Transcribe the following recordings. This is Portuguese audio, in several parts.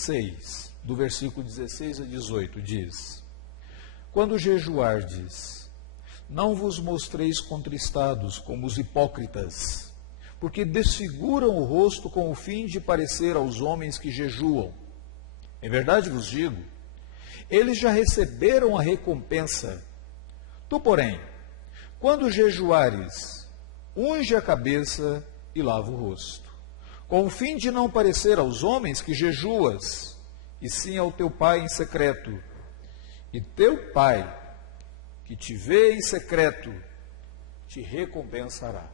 6, do versículo 16 a 18, diz: Quando jejuardes, não vos mostreis contristados como os hipócritas, porque desfiguram o rosto com o fim de parecer aos homens que jejuam. Em verdade vos digo, eles já receberam a recompensa. Tu, porém, quando jejuares, unge a cabeça e lava o rosto, com o fim de não parecer aos homens que jejuas, e sim ao teu Pai em secreto. E teu Pai, que te vê em secreto, te recompensará.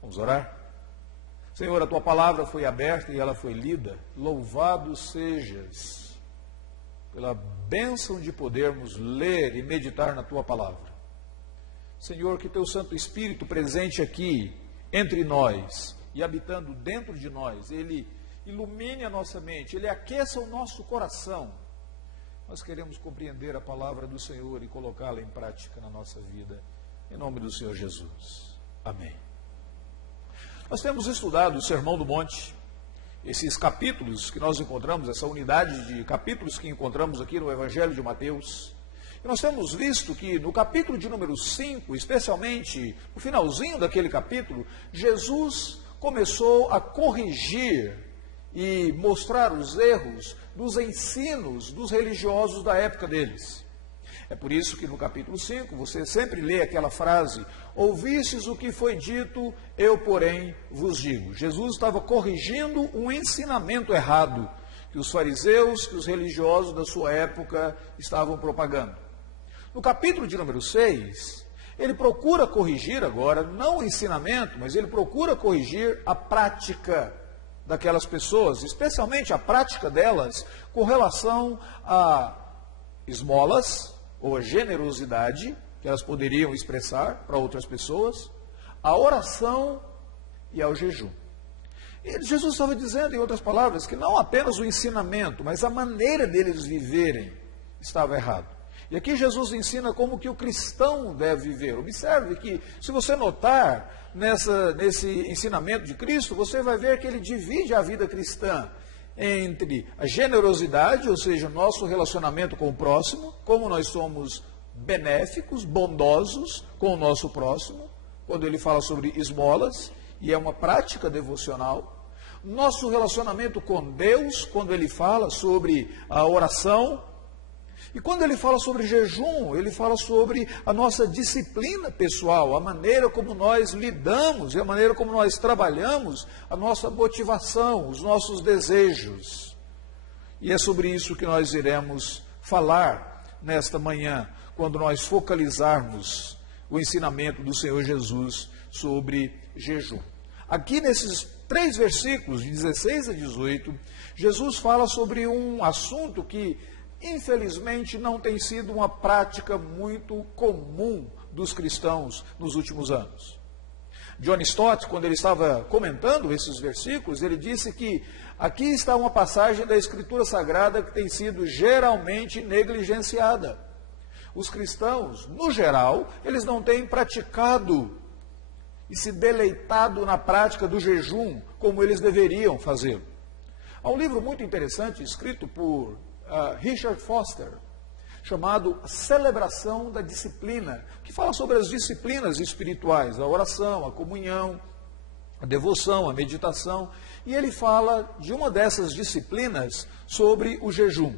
Vamos orar? Senhor, a tua palavra foi aberta e ela foi lida. Louvado sejas pela bênção de podermos ler e meditar na tua palavra. Senhor, que teu Santo Espírito presente aqui entre nós e habitando dentro de nós, ele ilumine a nossa mente, ele aqueça o nosso coração. Nós queremos compreender a palavra do Senhor e colocá-la em prática na nossa vida. Em nome do Senhor Jesus. Amém. Nós temos estudado o Sermão do Monte, esses capítulos que nós encontramos, essa unidade de capítulos que encontramos aqui no Evangelho de Mateus. E nós temos visto que no capítulo de número 5, especialmente no finalzinho daquele capítulo, Jesus começou a corrigir e mostrar os erros dos ensinos dos religiosos da época deles. É por isso que no capítulo 5 você sempre lê aquela frase: ouvistes o que foi dito, eu porém vos digo. Jesus estava corrigindo um ensinamento errado que os fariseus, que os religiosos da sua época estavam propagando. No capítulo de número 6, ele procura corrigir agora, não o ensinamento, mas ele procura corrigir a prática daquelas pessoas, especialmente a prática delas com relação a esmolas, ou a generosidade que elas poderiam expressar para outras pessoas, a oração e ao jejum. E Jesus estava dizendo, em outras palavras, que não apenas o ensinamento, mas a maneira deles viverem estava errado. E aqui Jesus ensina como que o cristão deve viver. Observe que, se você notar nesse ensinamento de Cristo, você vai ver que ele divide a vida cristã entre a generosidade, ou seja, o nosso relacionamento com o próximo, como nós somos benéficos, bondosos com o nosso próximo, quando ele fala sobre esmolas, e é uma prática devocional. Nosso relacionamento com Deus, quando ele fala sobre a oração. E quando ele fala sobre jejum, ele fala sobre a nossa disciplina pessoal, a maneira como nós lidamos e a maneira como nós trabalhamos a nossa motivação, os nossos desejos. E é sobre isso que nós iremos falar nesta manhã, quando nós focalizarmos o ensinamento do Senhor Jesus sobre jejum. Aqui nesses 3 versículos, de 16 a 18, Jesus fala sobre um assunto que infelizmente não tem sido uma prática muito comum dos cristãos nos últimos anos. John Stott, quando ele estava comentando esses versículos, ele disse que aqui está uma passagem da Escritura Sagrada que tem sido geralmente negligenciada. Os cristãos, no geral, eles não têm praticado e se deleitado na prática do jejum como eles deveriam fazer. Há um livro muito interessante escrito por Richard Foster, chamado Celebração da Disciplina, que fala sobre as disciplinas espirituais, a oração, a comunhão, a devoção, a meditação, e ele fala de uma dessas disciplinas sobre o jejum.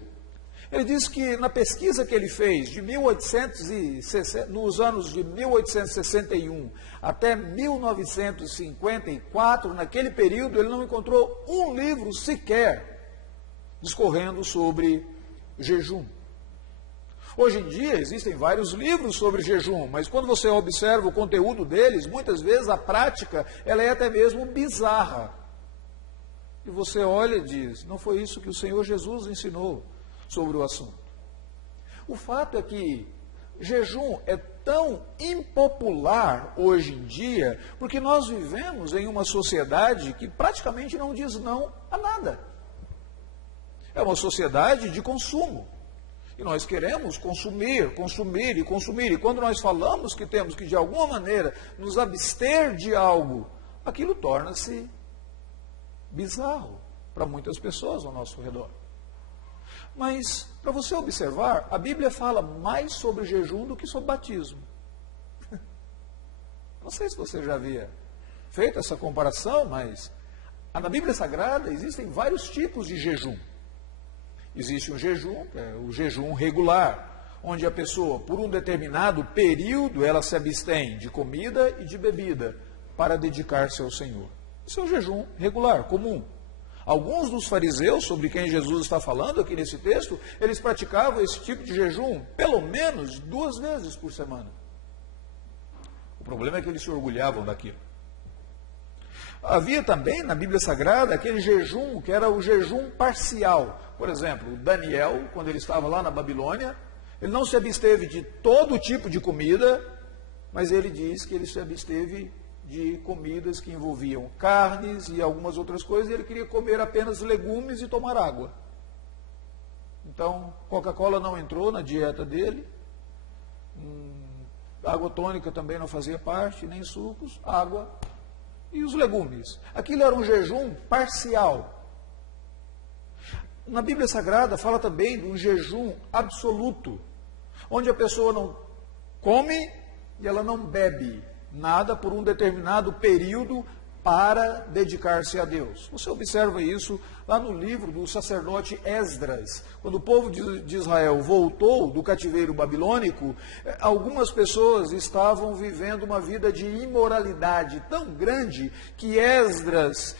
Ele diz que na pesquisa que ele fez de 1860, nos anos de 1861 até 1954, naquele período ele não encontrou um livro sequer discorrendo sobre jejum. Hoje em dia existem vários livros sobre jejum, mas quando você observa o conteúdo deles, muitas vezes a prática ela é até mesmo bizarra. E você olha e diz, não foi isso que o Senhor Jesus ensinou sobre o assunto. O fato é que jejum é tão impopular hoje em dia, porque nós vivemos em uma sociedade que praticamente não diz não a nada. É uma sociedade de consumo. E nós queremos consumir, consumir e consumir. E quando nós falamos que temos que, de alguma maneira, nos abster de algo, aquilo torna-se bizarro. para muitas pessoas ao nosso redor. Mas, para você observar, a Bíblia fala mais sobre jejum do que sobre batismo. Não sei se você já havia feito essa comparação, mas na Bíblia Sagrada existem vários tipos de jejum. Existe um jejum, que é o jejum regular, onde a pessoa, por um determinado período, ela se abstém de comida e de bebida para dedicar-se ao Senhor. Isso é um jejum regular, comum. Alguns dos fariseus, sobre quem Jesus está falando aqui nesse texto, eles praticavam esse tipo de jejum pelo menos 2 vezes por semana. O problema é que eles se orgulhavam daquilo. Havia também na Bíblia Sagrada aquele jejum que era o jejum parcial. Por exemplo, Daniel, quando ele estava lá na Babilônia, ele não se absteve de todo tipo de comida, mas ele diz que ele se absteve de comidas que envolviam carnes e algumas outras coisas, e ele queria comer apenas legumes e tomar água. Então, Coca-Cola não entrou na dieta dele, água tônica também não fazia parte, nem sucos, água e os legumes. Aquilo era um jejum parcial. Na Bíblia Sagrada fala também de um jejum absoluto, onde a pessoa não come e ela não bebe nada por um determinado período para dedicar-se a Deus. Você observa isso lá no livro do sacerdote Esdras. Quando o povo de Israel voltou do cativeiro babilônico, algumas pessoas estavam vivendo uma vida de imoralidade tão grande que Esdras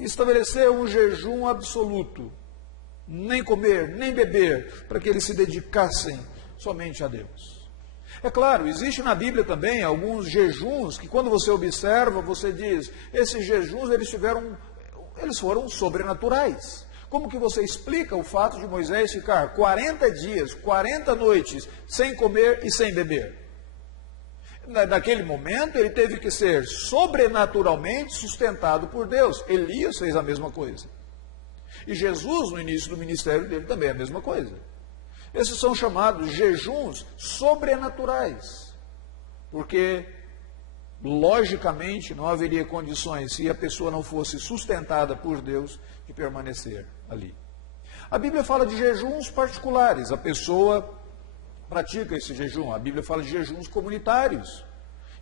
estabeleceu um jejum absoluto. Nem comer, nem beber, para que eles se dedicassem somente a Deus. É claro, existe na Bíblia também alguns jejuns que quando você observa, você diz, esses jejuns eles foram sobrenaturais. Como que você explica o fato de Moisés ficar 40 dias, 40 noites, sem comer e sem beber? Naquele momento ele teve que ser sobrenaturalmente sustentado por Deus. Elias fez a mesma coisa. E Jesus, no início do ministério dele, também é a mesma coisa. Esses são chamados jejuns sobrenaturais, porque, logicamente, não haveria condições, se a pessoa não fosse sustentada por Deus, de permanecer ali. A Bíblia fala de jejuns particulares, a pessoa pratica esse jejum. A Bíblia fala de jejuns comunitários.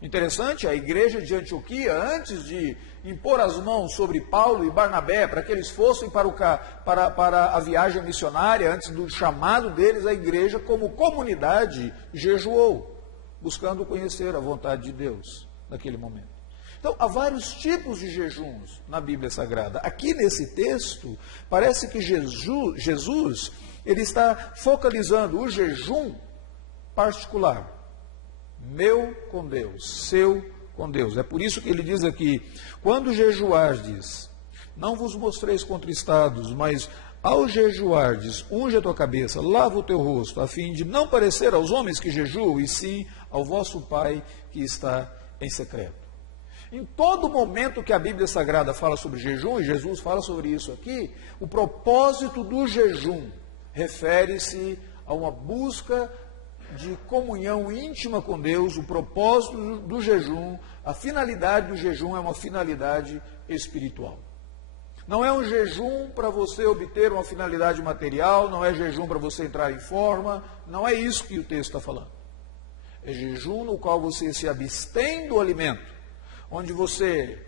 Interessante, a igreja de Antioquia, antes de impor as mãos sobre Paulo e Barnabé, para que eles fossem para a viagem missionária, antes do chamado deles, a igreja, como comunidade, jejuou, buscando conhecer a vontade de Deus naquele momento. Então, há vários tipos de jejuns na Bíblia Sagrada. Aqui nesse texto, parece que Jesus ele está focalizando o jejum particular. Meu com Deus, seu com Deus. É por isso que ele diz aqui, quando jejuardes, não vos mostreis contristados, mas ao jejuardes, unge a tua cabeça, lava o teu rosto, a fim de não parecer aos homens que jejuam, e sim ao vosso Pai que está em secreto. Em todo momento que a Bíblia Sagrada fala sobre jejum, e Jesus fala sobre isso aqui, o propósito do jejum refere-se a uma busca de comunhão íntima com Deus. O propósito do jejum, a finalidade do jejum é uma finalidade espiritual. Não é um jejum para você obter uma finalidade material, não é jejum para você entrar em forma, não é isso que o texto está falando. É jejum no qual você se abstém do alimento, onde você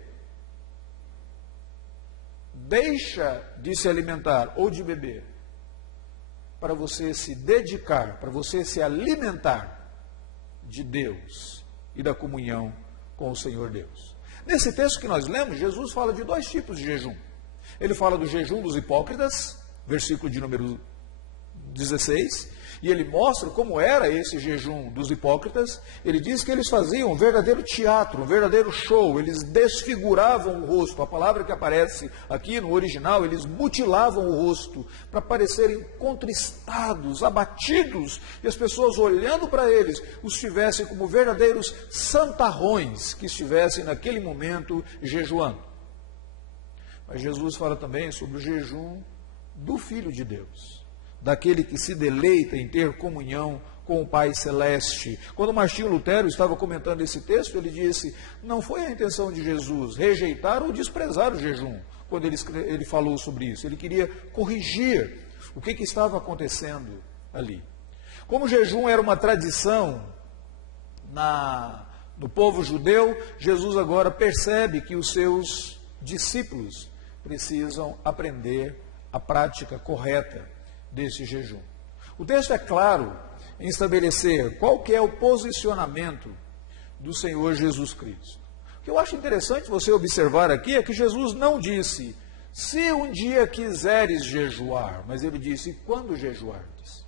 deixa de se alimentar ou de beber, para você se dedicar, para você se alimentar de Deus e da comunhão com o Senhor Deus. Nesse texto que nós lemos, Jesus fala de 2 tipos de jejum. Ele fala do jejum dos hipócritas, versículo de número 16, e ele mostra como era esse jejum dos hipócritas. Ele diz que eles faziam um verdadeiro teatro, um verdadeiro show, eles desfiguravam o rosto. A palavra que aparece aqui no original, eles mutilavam o rosto para parecerem contristados, abatidos, e as pessoas olhando para eles os tivessem como verdadeiros santarrões que estivessem naquele momento jejuando. Mas Jesus fala também sobre o jejum do Filho de Deus. daquele que se deleita em ter comunhão com o Pai Celeste. Quando Martinho Lutero estava comentando esse texto, ele disse, não foi a intenção de Jesus rejeitar ou desprezar o jejum, quando ele falou sobre isso. Ele queria corrigir o que estava acontecendo ali. Como o jejum era uma tradição no povo judeu, Jesus agora percebe que os seus discípulos precisam aprender a prática correta desse jejum. O texto é claro em estabelecer qual que é o posicionamento do Senhor Jesus Cristo. O que eu acho interessante você observar aqui é que Jesus não disse, se um dia quiseres jejuar, mas ele disse, quando jejuardes?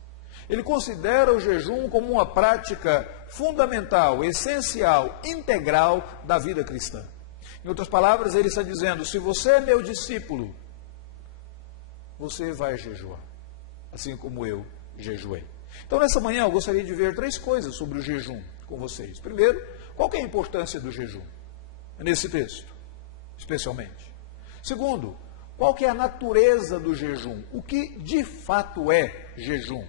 Ele considera o jejum como uma prática fundamental, essencial, integral da vida cristã. Em outras palavras, ele está dizendo, se você é meu discípulo, você vai jejuar, assim como eu jejuei. Então, nessa manhã, eu gostaria de ver 3 coisas sobre o jejum com vocês. Primeiro, qual que é a importância do jejum? Nesse texto, especialmente. Segundo, qual que é a natureza do jejum? O que de fato é jejum?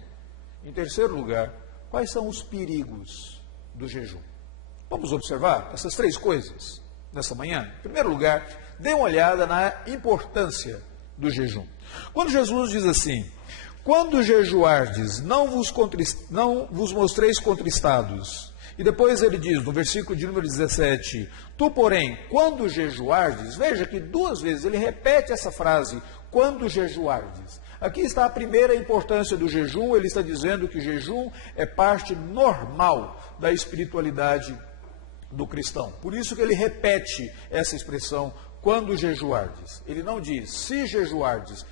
Em terceiro lugar, quais são os perigos do jejum? Vamos observar essas 3 coisas nessa manhã? Em primeiro lugar, dê uma olhada na importância do jejum. Quando Jesus diz assim, quando jejuardes, não vos mostreis contristados. E depois ele diz, no versículo de número 17, tu, porém, quando jejuardes, veja que 2 vezes ele repete essa frase, quando jejuardes. Aqui está a primeira importância do jejum, ele está dizendo que jejum é parte normal da espiritualidade do cristão. Por isso que ele repete essa expressão, quando jejuardes. Ele não diz, se jejuardes,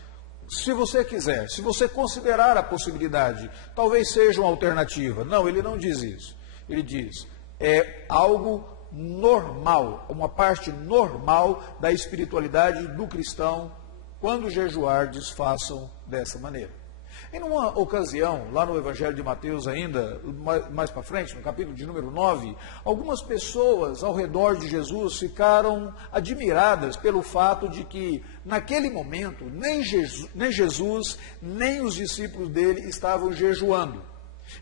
se você quiser, se você considerar a possibilidade, talvez seja uma alternativa. Não, ele não diz isso. Ele diz, é algo normal, uma parte normal da espiritualidade do cristão. Quando jejuardes, façam dessa maneira. Em uma ocasião, lá no Evangelho de Mateus ainda, mais para frente, no capítulo de número 9, algumas pessoas ao redor de Jesus ficaram admiradas pelo fato de que, naquele momento, nem Jesus, nem os discípulos dele estavam jejuando.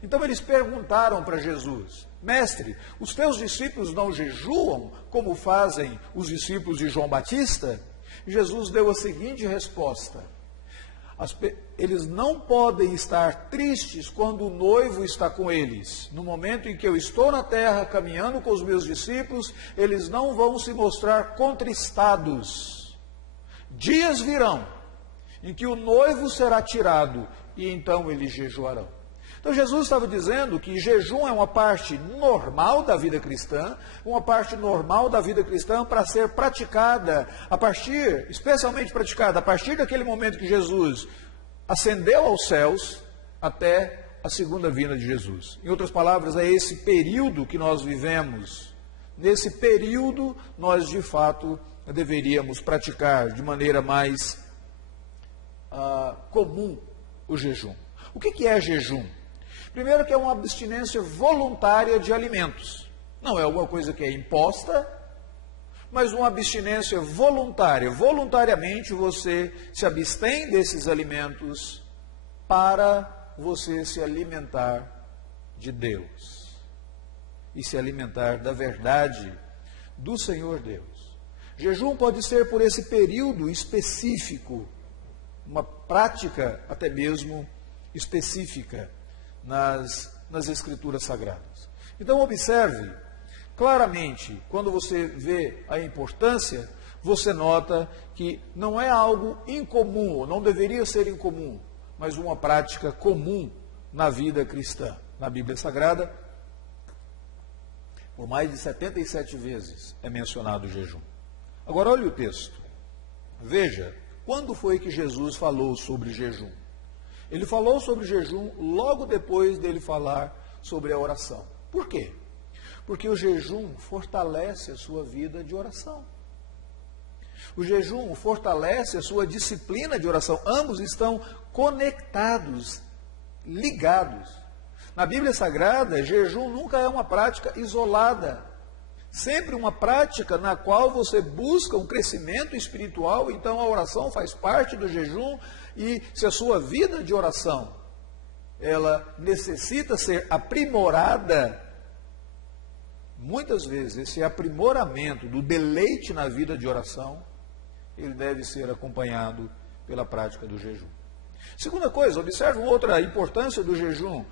Então eles perguntaram para Jesus, mestre, os teus discípulos não jejuam como fazem os discípulos de João Batista? E Jesus deu a seguinte resposta, eles não podem estar tristes quando o noivo está com eles. No momento em que eu estou na terra caminhando com os meus discípulos, eles não vão se mostrar contristados. Dias virão em que o noivo será tirado e então eles jejuarão. Então Jesus estava dizendo que jejum é uma parte normal da vida cristã, uma parte normal da vida cristã para ser praticada especialmente praticada a partir daquele momento que Jesus ascendeu aos céus até a segunda vinda de Jesus. Em outras palavras, é esse período que nós vivemos. Nesse período, nós de fato deveríamos praticar de maneira mais comum o jejum. O que é jejum? Primeiro que é uma abstinência voluntária de alimentos. Não é alguma coisa que é imposta, mas uma abstinência voluntária. Voluntariamente você se abstém desses alimentos para você se alimentar de Deus. E se alimentar da verdade do Senhor Deus. Jejum pode ser por esse período específico, uma prática até mesmo específica nas Escrituras Sagradas. Então observe, claramente, quando você vê a importância, você nota que não é algo incomum, ou não deveria ser incomum, mas uma prática comum na vida cristã. Na Bíblia Sagrada, por mais de 77 vezes é mencionado o jejum. Agora olhe o texto. Veja, quando foi que Jesus falou sobre jejum? Ele falou sobre jejum logo depois dele falar sobre a oração. Por quê? Porque o jejum fortalece a sua vida de oração. O jejum fortalece a sua disciplina de oração. Ambos estão conectados, ligados. Na Bíblia Sagrada, jejum nunca é uma prática isolada. Sempre uma prática na qual você busca um crescimento espiritual, então a oração faz parte do jejum, e se a sua vida de oração ela necessita ser aprimorada. Muitas vezes, esse aprimoramento do deleite na vida de oração, ele deve ser acompanhado pela prática do jejum. Segunda coisa, observe outra importância do jejum.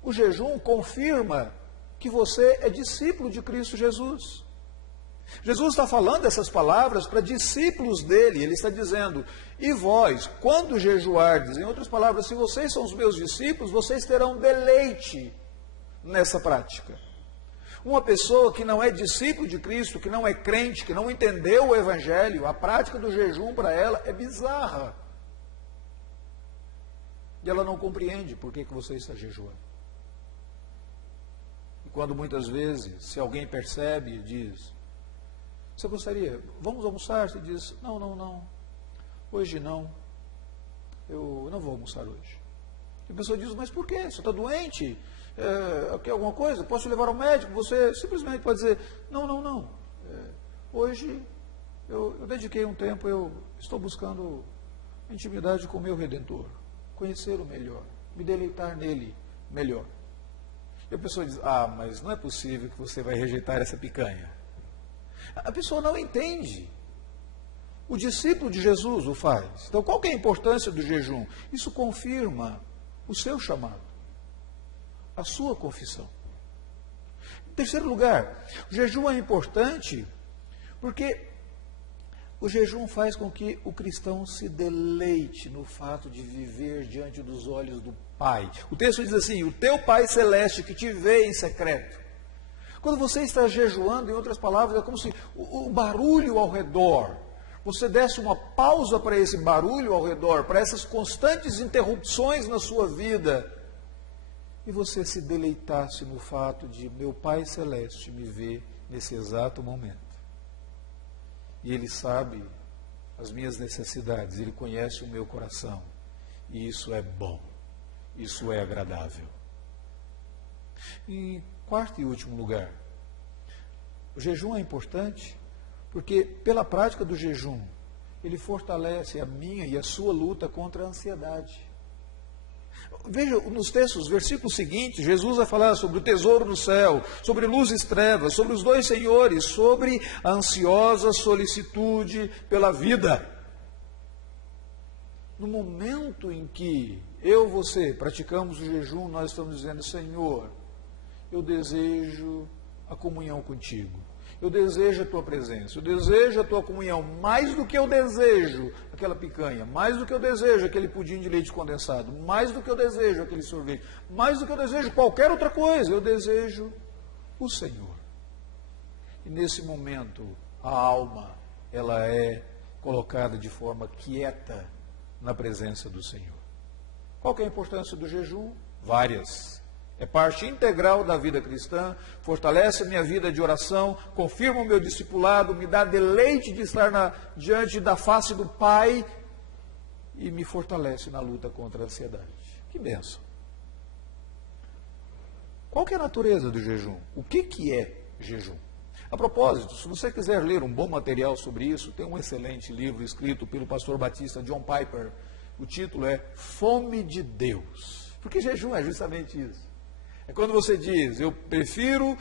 O jejum confirma que você é discípulo de Cristo Jesus. Jesus está falando essas palavras para discípulos dele. Ele está dizendo, e vós, quando jejuardes, em outras palavras, se vocês são os meus discípulos, vocês terão deleite nessa prática. Uma pessoa que não é discípulo de Cristo, que não é crente, que não entendeu o Evangelho, a prática do jejum para ela é bizarra. E ela não compreende por que você está jejuando. E quando muitas vezes, se alguém percebe e diz, você gostaria, vamos almoçar? Você diz, não, hoje não, eu não vou almoçar hoje. E a pessoa diz, mas por quê? Você está doente? Quer alguma coisa? Posso te levar ao médico? Você simplesmente pode dizer, não. Hoje eu dediquei um tempo, eu estou buscando intimidade com o meu Redentor, conhecê-lo melhor, me deleitar nele melhor. E a pessoa diz, mas não é possível que você vai rejeitar essa picanha. A pessoa não entende. O discípulo de Jesus o faz. Então, qual que é a importância do jejum? Isso confirma o seu chamado, a sua confissão. Em terceiro lugar, o jejum é importante porque o jejum faz com que o cristão se deleite no fato de viver diante dos olhos do Pai. O texto diz assim, o teu Pai Celeste que te vê em secreto. Quando você está jejuando, em outras palavras, é como se o barulho ao redor, você desse uma pausa para esse barulho ao redor, para essas constantes interrupções na sua vida, e você se deleitasse no fato de meu Pai Celeste me ver nesse exato momento. E Ele sabe as minhas necessidades, Ele conhece o meu coração, e isso é bom, isso é agradável. E quarto e último lugar, o jejum é importante porque pela prática do jejum, ele fortalece a minha e a sua luta contra a ansiedade. Veja nos textos, versículos seguintes, Jesus vai falar sobre o tesouro no céu, sobre luzes e trevas, sobre os dois senhores, sobre a ansiosa solicitude pela vida. No momento em que eu e você praticamos o jejum, nós estamos dizendo, Senhor, eu desejo a comunhão contigo. Eu desejo a tua presença, eu desejo a tua comunhão, mais do que eu desejo aquela picanha, mais do que eu desejo aquele pudim de leite condensado, mais do que eu desejo aquele sorvete, mais do que eu desejo qualquer outra coisa, eu desejo o Senhor. E nesse momento, a alma, ela é colocada de forma quieta na presença do Senhor. Qual que é a importância do jejum? Várias. É parte integral da vida cristã, fortalece a minha vida de oração, confirma o meu discipulado, me dá deleite de estar diante da face do Pai e me fortalece na luta contra a ansiedade. Que bênção! Qual que é a natureza do jejum? O que é jejum? A propósito, se você quiser ler um bom material sobre isso, tem um excelente livro escrito pelo pastor batista John Piper. O título é Fome de Deus. Porque jejum é justamente isso. É quando você diz, eu prefiro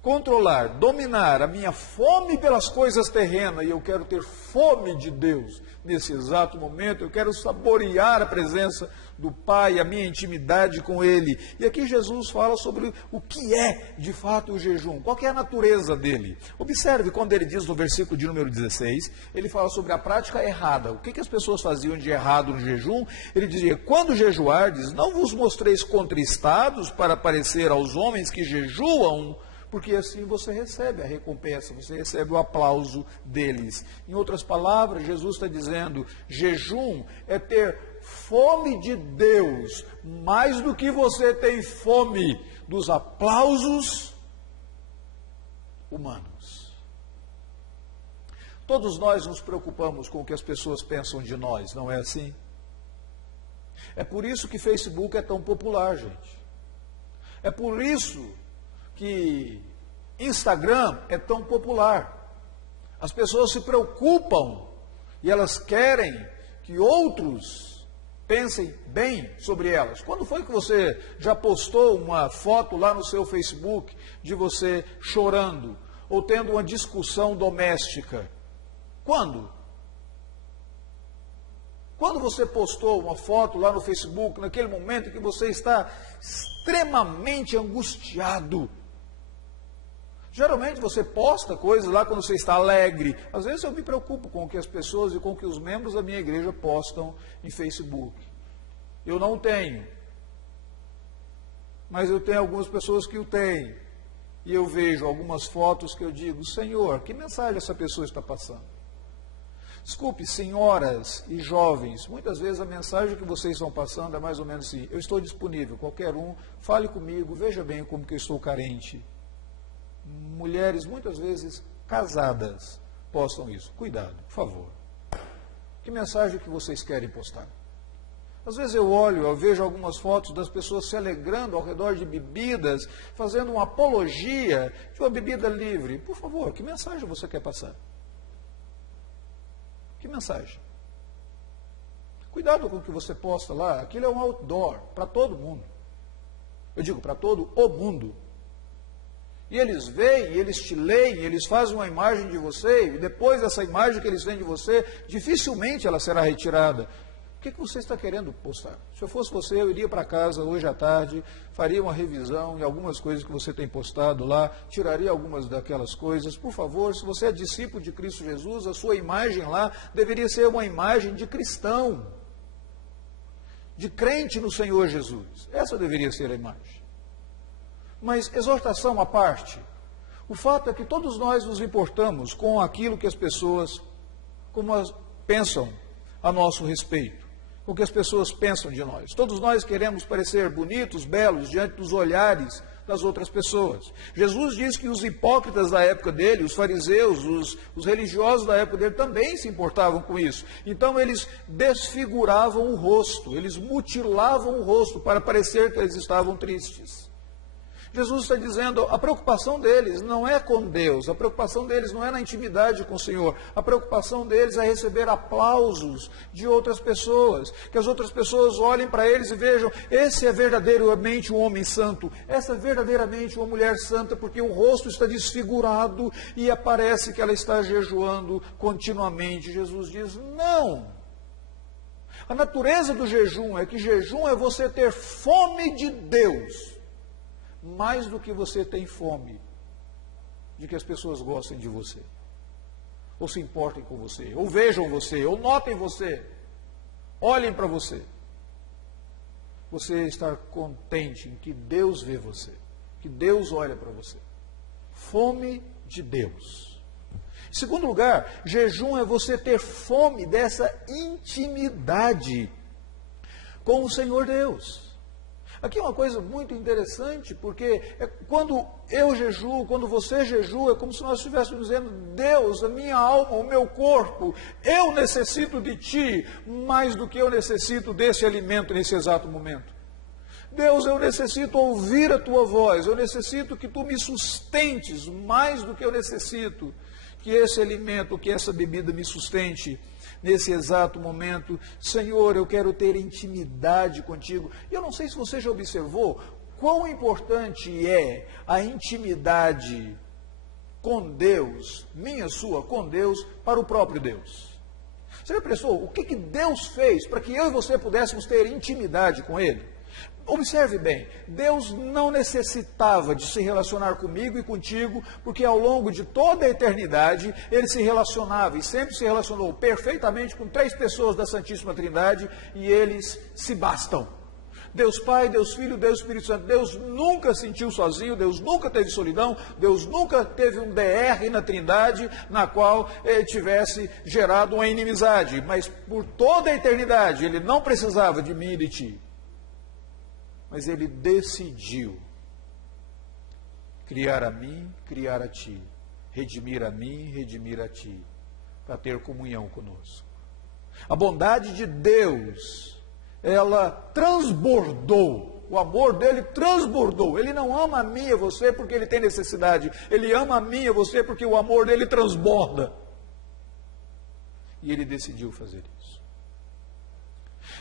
controlar, dominar a minha fome pelas coisas terrenas e eu quero ter fome de Deus nesse exato momento, eu quero saborear a presença do Pai, a minha intimidade com Ele. E aqui Jesus fala sobre o que é de fato o jejum, qual que é a natureza dele. Observe quando ele diz no versículo de número 16, ele fala sobre a prática errada. O que as pessoas faziam de errado no jejum? Ele dizia, quando jejuardes, não vos mostreis contristados para parecer aos homens que jejuam, porque assim você recebe a recompensa, você recebe o aplauso deles. Em outras palavras, Jesus está dizendo, jejum é ter fome de Deus, mais do que você tem fome dos aplausos humanos. Todos nós nos preocupamos com o que as pessoas pensam de nós, não é assim? É por isso que Facebook é tão popular, gente. É por isso que Instagram é tão popular. As pessoas se preocupam e elas querem que outros Pensem bem sobre elas. Quando foi que você já postou uma foto lá no seu Facebook de você chorando ou tendo uma discussão doméstica? Quando? Quando você postou uma foto lá no Facebook, naquele momento em que você está extremamente angustiado? Geralmente você posta coisas lá quando você está alegre. Às vezes eu me preocupo com o que as pessoas e com o que os membros da minha igreja postam em Facebook. Eu não tenho. Mas eu tenho algumas pessoas que o têm. E eu vejo algumas fotos que eu digo, Senhor, que mensagem essa pessoa está passando? Desculpe, senhoras e jovens, muitas vezes a mensagem que vocês estão passando é mais ou menos assim, eu estou disponível, qualquer um, fale comigo, veja bem como que eu estou carente. Mulheres, muitas vezes, casadas, postam isso. Cuidado, por favor. Que mensagem que vocês querem postar? Às vezes eu vejo algumas fotos das pessoas se alegrando ao redor de bebidas, fazendo uma apologia de uma bebida livre. Por favor, que mensagem você quer passar? Que mensagem? Cuidado com o que você posta lá. Aquilo é um outdoor para todo mundo. Eu digo para todo o mundo. E eles veem, eles te leem, eles fazem uma imagem de você, e depois dessa imagem que eles veem de você, dificilmente ela será retirada. O que você está querendo postar? Se eu fosse você, eu iria para casa hoje à tarde, faria uma revisão em algumas coisas que você tem postado lá, tiraria algumas daquelas coisas. Por favor, se você é discípulo de Cristo Jesus, a sua imagem lá deveria ser uma imagem de cristão, de crente no Senhor Jesus. Essa deveria ser a imagem. Mas, exortação à parte, o fato é que todos nós nos importamos com aquilo que as pessoas pensam a nosso respeito, com o que as pessoas pensam de nós. Todos nós queremos parecer bonitos, belos, diante dos olhares das outras pessoas. Jesus diz que os hipócritas da época dele, os fariseus, os religiosos da época dele também se importavam com isso. Então eles desfiguravam o rosto, eles mutilavam o rosto para parecer que eles estavam tristes. Jesus está dizendo, a preocupação deles não é com Deus, a preocupação deles não é na intimidade com o Senhor, a preocupação deles é receber aplausos de outras pessoas, que as outras pessoas olhem para eles e vejam, esse é verdadeiramente um homem santo, essa é verdadeiramente uma mulher santa, porque o rosto está desfigurado e aparece que ela está jejuando continuamente. Jesus diz, não. A natureza do jejum é que jejum é você ter fome de Deus, mais do que você tem fome de que as pessoas gostem de você, ou se importem com você, ou vejam você, ou notem você, olhem para você. Você estar contente em que Deus vê você, que Deus olha para você. Fome de Deus. Em segundo lugar, jejum é você ter fome dessa intimidade com o Senhor Deus. Aqui é uma coisa muito interessante, porque quando eu jejuo, quando você jejua, é como se nós estivéssemos dizendo, Deus, a minha alma, o meu corpo, eu necessito de Ti, mais do que eu necessito desse alimento nesse exato momento. Deus, eu necessito ouvir a Tua voz, eu necessito que Tu me sustentes, mais do que eu necessito que esse alimento, que essa bebida me sustente. Nesse exato momento, Senhor, eu quero ter intimidade contigo. E eu não sei se você já observou quão importante é a intimidade com Deus, minha, sua, com Deus, para o próprio Deus. Você já pensou o que Deus fez para que eu e você pudéssemos ter intimidade com Ele? Observe bem, Deus não necessitava de se relacionar comigo e contigo, porque ao longo de toda a eternidade, Ele se relacionava e sempre se relacionou perfeitamente com 3 pessoas da Santíssima Trindade e eles se bastam. Deus Pai, Deus Filho, Deus Espírito Santo. Deus nunca se sentiu sozinho, Deus nunca teve solidão, Deus nunca teve um DR na Trindade, na qual Ele tivesse gerado uma inimizade, mas por toda a eternidade, Ele não precisava de mim e de ti. Mas Ele decidiu criar a mim, criar a ti, redimir a mim, redimir a ti, para ter comunhão conosco. A bondade de Deus, ela transbordou, o amor dele transbordou. Ele não ama a mim e a você porque ele tem necessidade, ele ama a mim e a você porque o amor dele transborda. E ele decidiu fazer isso.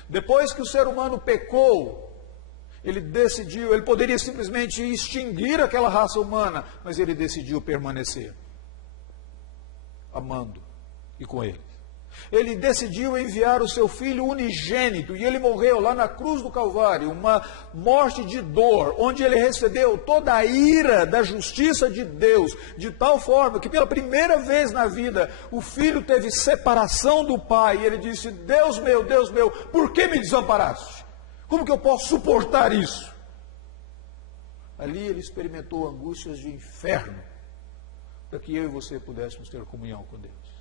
Depois que o ser humano pecou, ele decidiu, ele poderia simplesmente extinguir aquela raça humana, mas ele decidiu permanecer, amando e com ele. Ele decidiu enviar o seu filho unigênito, e ele morreu lá na cruz do Calvário, uma morte de dor, onde ele recebeu toda a ira da justiça de Deus, de tal forma que pela primeira vez na vida, o filho teve separação do pai, e ele disse: Deus meu, por que me desamparaste? Como que eu posso suportar isso? Ali ele experimentou angústias de inferno, para que eu e você pudéssemos ter comunhão com Deus.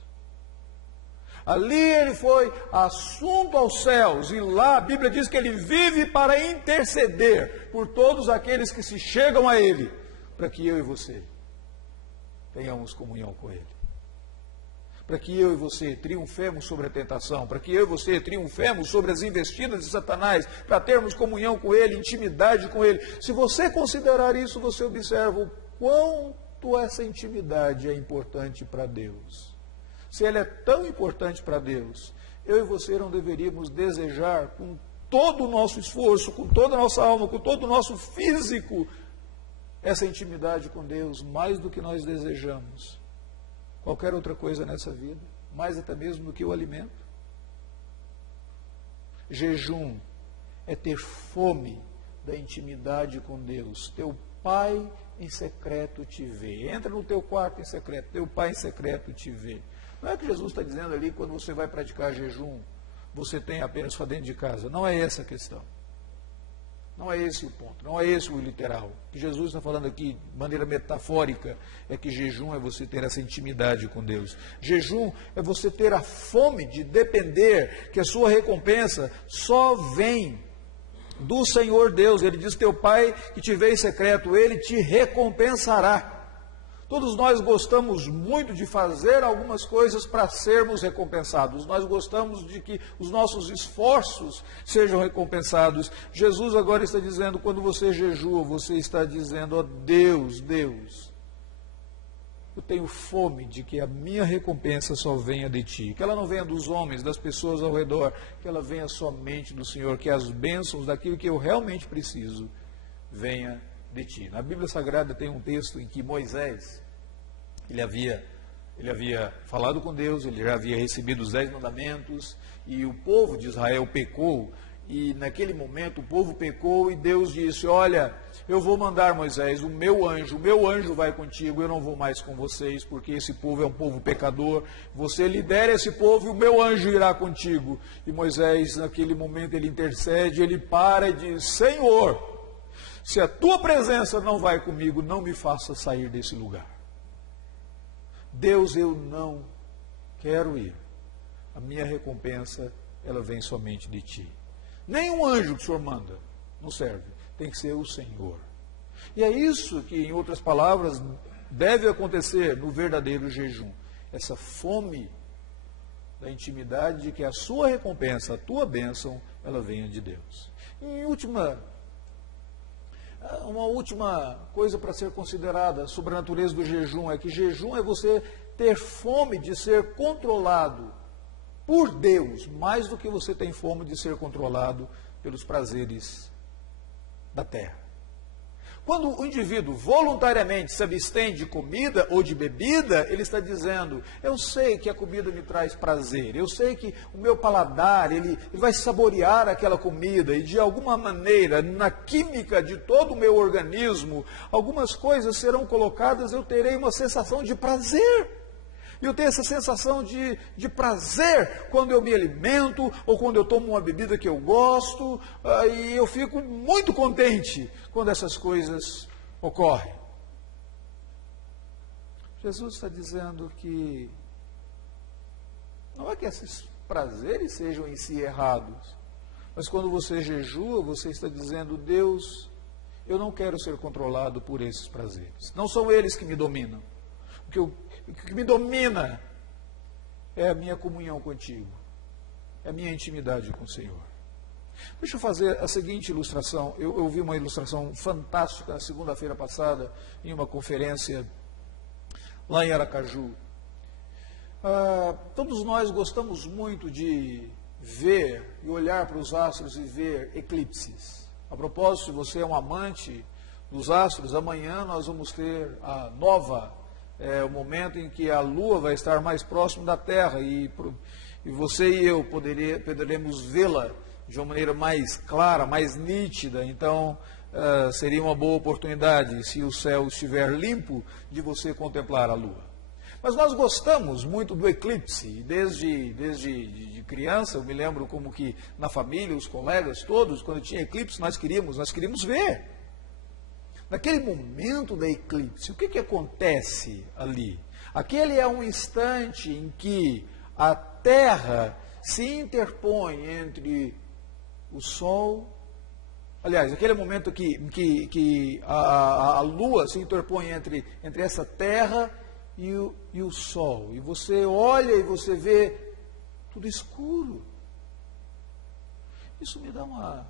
Ali ele foi assunto aos céus, e lá a Bíblia diz que ele vive para interceder por todos aqueles que se chegam a ele, para que eu e você tenhamos comunhão com ele. Para que eu e você triunfemos sobre a tentação, para que eu e você triunfemos sobre as investidas de Satanás, para termos comunhão com ele, intimidade com ele. Se você considerar isso, você observa o quanto essa intimidade é importante para Deus. Se ela é tão importante para Deus, eu e você não deveríamos desejar com todo o nosso esforço, com toda a nossa alma, com todo o nosso físico, essa intimidade com Deus, mais do que nós desejamos qualquer outra coisa nessa vida, mais até mesmo do que o alimento. Jejum é ter fome da intimidade com Deus. Teu Pai em secreto te vê. Entra no teu quarto em secreto, teu Pai em secreto te vê. Não é que Jesus está dizendo ali que quando você vai praticar jejum, você tem apenas para dentro de casa. Não é essa a questão. Não é esse o ponto. Não é esse o literal. O que Jesus está falando aqui, de maneira metafórica, é que jejum é você ter essa intimidade com Deus. Jejum é você ter a fome de depender que a sua recompensa só vem do Senhor Deus. Ele diz: teu Pai que te vê em secreto, Ele te recompensará. Todos nós gostamos muito de fazer algumas coisas para sermos recompensados. Nós gostamos de que os nossos esforços sejam recompensados. Jesus agora está dizendo, quando você jejua, você está dizendo: ó Deus, eu tenho fome de que a minha recompensa só venha de Ti. Que ela não venha dos homens, das pessoas ao redor, que ela venha somente do Senhor, que as bênçãos daquilo que eu realmente preciso venha de Ti. Na Bíblia Sagrada tem um texto em que Moisés, ele havia falado com Deus, ele já havia recebido os 10 mandamentos, e o povo de Israel pecou, e naquele momento o povo pecou, e Deus disse: olha, eu vou mandar, Moisés, o meu anjo vai contigo, eu não vou mais com vocês, porque esse povo é um povo pecador, você lidera esse povo e o meu anjo irá contigo. E Moisés, naquele momento, ele intercede, ele para e diz: Senhor, se a tua presença não vai comigo, não me faça sair desse lugar. Deus, eu não quero ir. A minha recompensa, ela vem somente de Ti. Nenhum anjo que o Senhor manda não serve. Tem que ser o Senhor. E é isso que, em outras palavras, deve acontecer no verdadeiro jejum. Essa fome da intimidade de que a sua recompensa, a tua bênção, ela venha de Deus. E uma última coisa para ser considerada sobre a natureza do jejum é que jejum é você ter fome de ser controlado por Deus, mais do que você tem fome de ser controlado pelos prazeres da terra. Quando o indivíduo voluntariamente se abstém de comida ou de bebida, ele está dizendo: eu sei que a comida me traz prazer, eu sei que o meu paladar, ele vai saborear aquela comida, e de alguma maneira, na química de todo o meu organismo, algumas coisas serão colocadas, eu terei uma sensação de prazer. E eu tenho essa sensação de prazer quando eu me alimento, ou quando eu tomo uma bebida que eu gosto, e eu fico muito contente quando essas coisas ocorrem. Jesus está dizendo que não é que esses prazeres sejam em si errados, mas quando você jejua, você está dizendo: Deus, eu não quero ser controlado por esses prazeres. Não são eles que me dominam. O que me domina é a minha comunhão contigo, é a minha intimidade com o Senhor. Deixa eu fazer a seguinte ilustração. Eu ouvi uma ilustração fantástica na segunda-feira passada, em uma conferência lá em Aracaju. Todos nós gostamos muito de ver e olhar para os astros e ver eclipses. A propósito, se você é um amante dos astros, amanhã nós vamos ter a nova, o momento em que a Lua vai estar mais próximo da Terra e você e eu poderemos vê-la de uma maneira mais clara, mais nítida. Então, seria uma boa oportunidade, se o céu estiver limpo, de você contemplar a Lua. Mas nós gostamos muito do eclipse, desde criança. Eu me lembro como que na família, os colegas todos, quando tinha eclipse, nós queríamos ver. Naquele momento da eclipse, o que acontece ali? Aquele é um instante em que a Terra se interpõe entre o Sol. Aliás, aquele momento em que a Lua se interpõe entre essa Terra e o Sol. E você olha e você vê tudo escuro. Isso me dá uma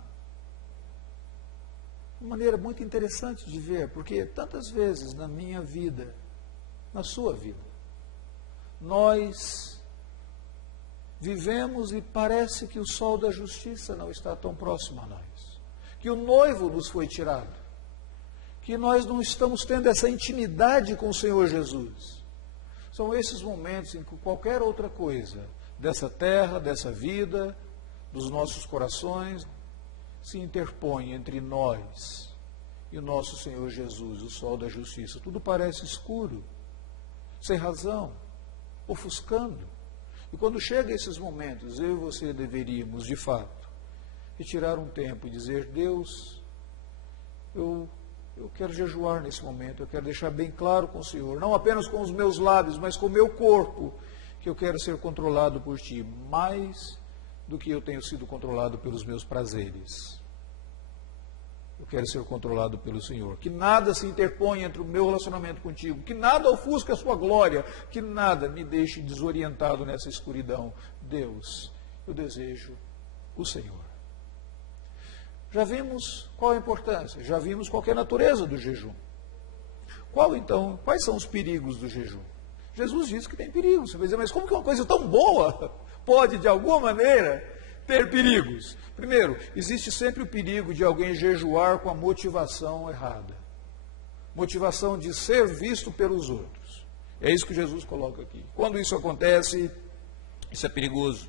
maneira muito interessante de ver, porque tantas vezes na minha vida, na sua vida, nós vivemos e parece que o sol da justiça não está tão próximo a nós, que o noivo nos foi tirado, que nós não estamos tendo essa intimidade com o Senhor Jesus. São esses momentos em que qualquer outra coisa dessa terra, dessa vida, dos nossos corações, se interpõe entre nós e o nosso Senhor Jesus, o sol da justiça. Tudo parece escuro, sem razão, ofuscando. E quando chegam esses momentos, eu e você deveríamos, de fato, retirar um tempo e dizer: Deus, eu quero jejuar nesse momento, eu quero deixar bem claro com o Senhor, não apenas com os meus lábios, mas com o meu corpo, que eu quero ser controlado por Ti, mais do que eu tenho sido controlado pelos meus prazeres. Eu quero ser controlado pelo Senhor. Que nada se interponha entre o meu relacionamento contigo, que nada ofusque a sua glória, que nada me deixe desorientado nessa escuridão. Deus, eu desejo o Senhor. Já vimos qual a importância, já vimos qual é a natureza do jejum. Quais são os perigos do jejum? Jesus disse que tem perigos. Você vai dizer, mas como que uma coisa tão boa pode, de alguma maneira, ter perigos? Primeiro, existe sempre o perigo de alguém jejuar com a motivação errada. Motivação de ser visto pelos outros. É isso que Jesus coloca aqui. Quando isso acontece, isso é perigoso.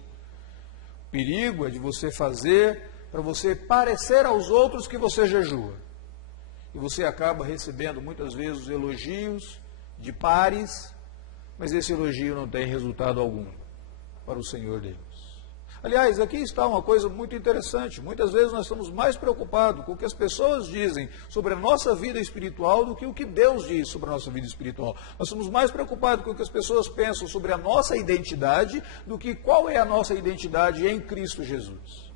O perigo é de você fazer para você parecer aos outros que você jejua. E você acaba recebendo muitas vezes os elogios de pares, mas esse elogio não tem resultado algum para o Senhor Deus. Aliás, aqui está uma coisa muito interessante. Muitas vezes nós estamos mais preocupados com o que as pessoas dizem sobre a nossa vida espiritual do que o que Deus diz sobre a nossa vida espiritual. Nós estamos mais preocupados com o que as pessoas pensam sobre a nossa identidade do que qual é a nossa identidade em Cristo Jesus.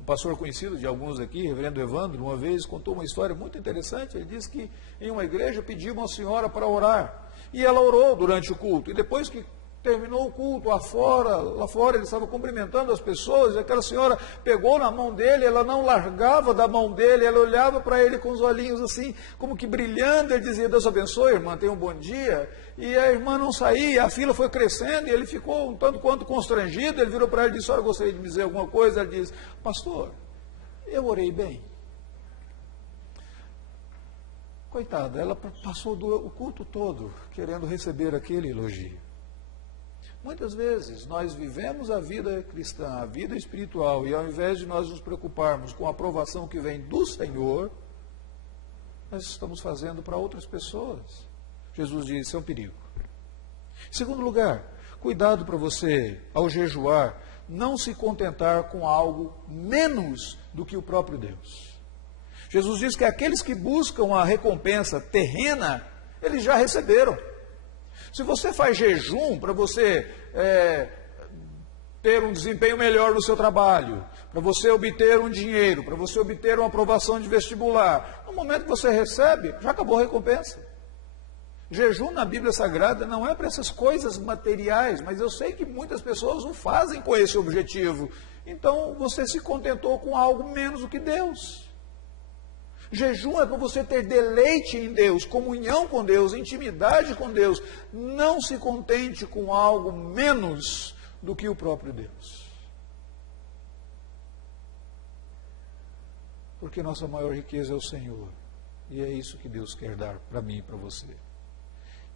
Um pastor conhecido de alguns aqui, reverendo Evandro, uma vez contou uma história muito interessante. Ele disse que em uma igreja pediu uma senhora para orar. E ela orou durante o culto. E depois que terminou o culto, lá fora ele estava cumprimentando as pessoas, e aquela senhora pegou na mão dele, ela não largava da mão dele, ela olhava para ele com os olhinhos assim, como que brilhando. Ele dizia: Deus abençoe, irmã, tenha um bom dia. E a irmã não saía, a fila foi crescendo, e ele ficou um tanto quanto constrangido. Ele virou para ela e disse: olha, gostaria de me dizer alguma coisa. Ela disse: pastor, eu orei bem. Coitada, ela passou o culto todo querendo receber aquele elogio. Muitas vezes nós vivemos a vida cristã, a vida espiritual, e ao invés de nós nos preocuparmos com a aprovação que vem do Senhor, nós estamos fazendo para outras pessoas. Jesus diz: isso é um perigo. Em segundo lugar, cuidado para você, ao jejuar, não se contentar com algo menos do que o próprio Deus. Jesus diz que aqueles que buscam a recompensa terrena, eles já receberam. Se você faz jejum para você ter um desempenho melhor no seu trabalho, para você obter um dinheiro, para você obter uma aprovação de vestibular, no momento que você recebe, já acabou a recompensa. Jejum na Bíblia Sagrada não é para essas coisas materiais, mas eu sei que muitas pessoas o fazem com esse objetivo. Então você se contentou com algo menos do que Deus. Jejum é para você ter deleite em Deus, comunhão com Deus, intimidade com Deus. Não se contente com algo menos do que o próprio Deus. Porque nossa maior riqueza é o Senhor. E é isso que Deus quer dar para mim e para você.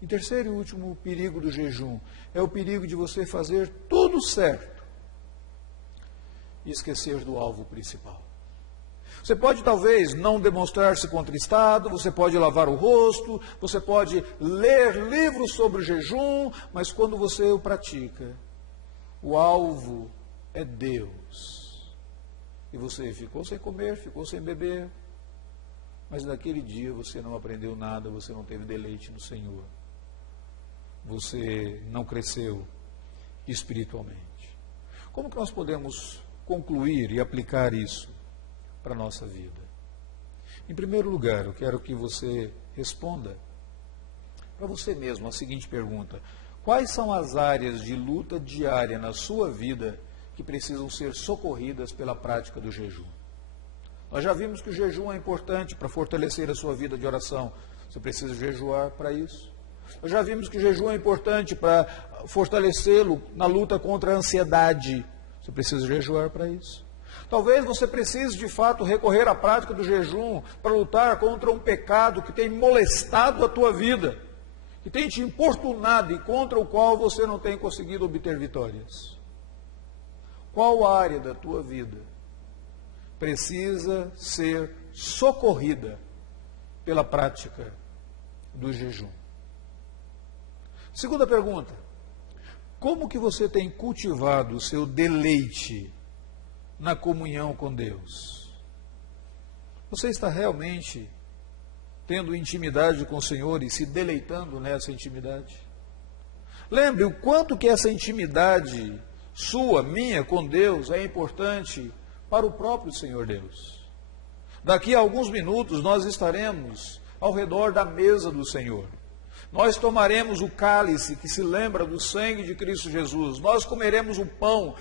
Em terceiro e último perigo do jejum, é o perigo de você fazer tudo certo e esquecer do alvo principal. Você pode talvez não demonstrar-se contristado, você pode lavar o rosto, você pode ler livros sobre o jejum, mas quando você o pratica, o alvo é Deus. E você ficou sem comer, ficou sem beber, mas naquele dia você não aprendeu nada, você não teve deleite no Senhor. Você não cresceu espiritualmente. Como que nós podemos concluir e aplicar isso para a nossa vida? Em primeiro lugar, eu quero que você responda para você mesmo a seguinte pergunta: quais são as áreas de luta diária na sua vida que precisam ser socorridas pela prática do jejum? Nós já vimos que o jejum é importante para fortalecer a sua vida de oração. Você precisa jejuar para isso. Nós já vimos que o jejum é importante para fortalecê-lo na luta contra a ansiedade. Você precisa jejuar para isso. Talvez você precise de fato recorrer à prática do jejum para lutar contra um pecado que tem molestado a tua vida, que tem te importunado e contra o qual você não tem conseguido obter vitórias. Qual área da tua vida precisa ser socorrida pela prática do jejum? Segunda pergunta: como que você tem cultivado o seu deleite na comunhão com Deus? Você está realmente tendo intimidade com o Senhor e se deleitando nessa intimidade? Lembre o quanto que essa intimidade sua, minha, com Deus é importante para o próprio Senhor Deus. Daqui a alguns minutos nós estaremos ao redor da mesa do Senhor. Nós tomaremos o cálice que se lembra do sangue de Cristo Jesus. Nós comeremos o pão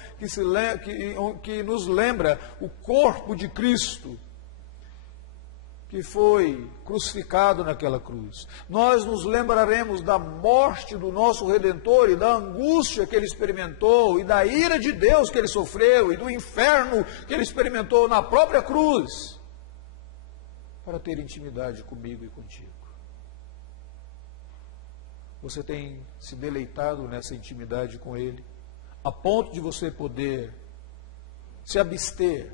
que nos lembra o corpo de Cristo, que foi crucificado naquela cruz. Nós nos lembraremos da morte do nosso Redentor e da angústia que ele experimentou e da ira de Deus que ele sofreu e do inferno que ele experimentou na própria cruz, para ter intimidade comigo e contigo. Você tem se deleitado nessa intimidade com Ele, a ponto de você poder se abster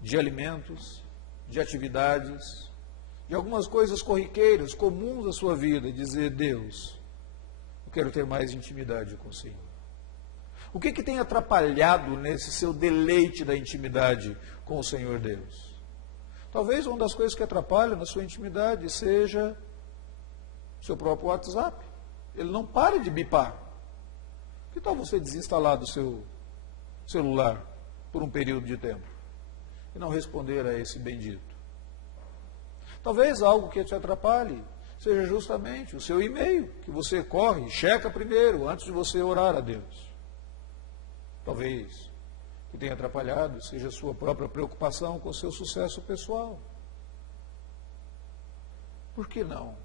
de alimentos, de atividades, de algumas coisas corriqueiras, comuns da sua vida, e dizer: Deus, eu quero ter mais intimidade com o Senhor. O que tem atrapalhado nesse seu deleite da intimidade com o Senhor Deus? Talvez uma das coisas que atrapalha na sua intimidade seja seu próprio WhatsApp. Ele não para de bipar. Que tal você desinstalar do seu celular por um período de tempo e não responder a esse bendito? Talvez algo que te atrapalhe seja justamente o seu e-mail, que você corre, checa primeiro, antes de você orar a Deus. Talvez o que tenha atrapalhado seja a sua própria preocupação com o seu sucesso pessoal. Por que não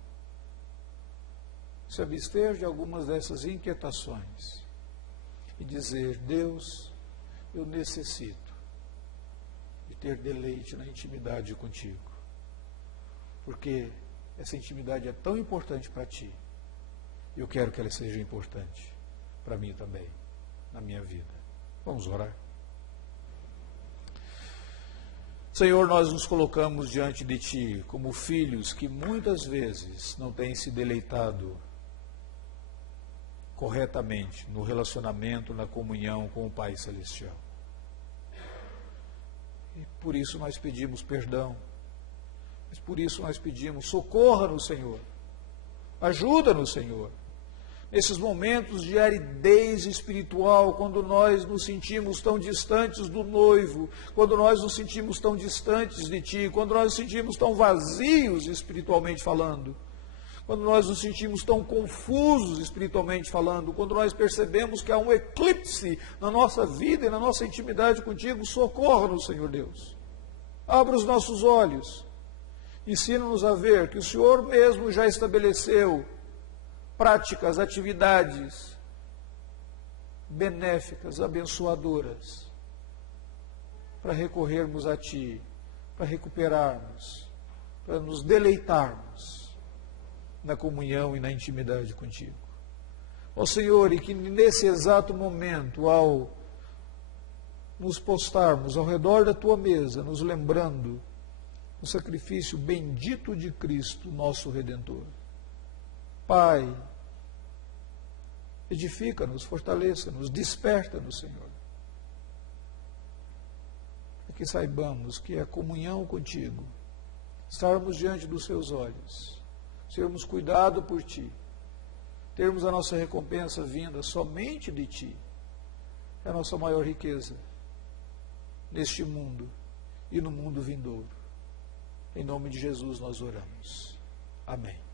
se abster de algumas dessas inquietações e dizer: Deus, eu necessito de ter deleite na intimidade contigo, porque essa intimidade é tão importante para ti, e eu quero que ela seja importante para mim também, na minha vida. Vamos orar. Senhor, nós nos colocamos diante de Ti como filhos que muitas vezes não têm se deleitado corretamente no relacionamento, na comunhão com o Pai Celestial. E por isso nós pedimos perdão. Mas por isso nós pedimos: socorra-nos, Senhor. Ajuda-nos, Senhor. Nesses momentos de aridez espiritual, quando nós nos sentimos tão distantes do noivo, quando nós nos sentimos tão distantes de Ti, quando nós nos sentimos tão vazios espiritualmente falando, quando nós nos sentimos tão confusos espiritualmente falando, quando nós percebemos que há um eclipse na nossa vida e na nossa intimidade contigo, socorra-nos, Senhor Deus. Abra os nossos olhos, ensina-nos a ver que o Senhor mesmo já estabeleceu práticas, atividades benéficas, abençoadoras, para recorrermos a Ti para recuperarmos, para nos deleitarmos na comunhão e na intimidade contigo. Ó Senhor, e que nesse exato momento, ao nos postarmos ao redor da tua mesa, nos lembrando o sacrifício bendito de Cristo, nosso Redentor. Pai, edifica-nos, fortaleça-nos, desperta-nos, Senhor. Para que saibamos que a comunhão contigo, estarmos diante dos seus olhos, sermos cuidados por ti, termos a nossa recompensa vinda somente de ti, é a nossa maior riqueza neste mundo e no mundo vindouro. Em nome de Jesus nós oramos. Amém.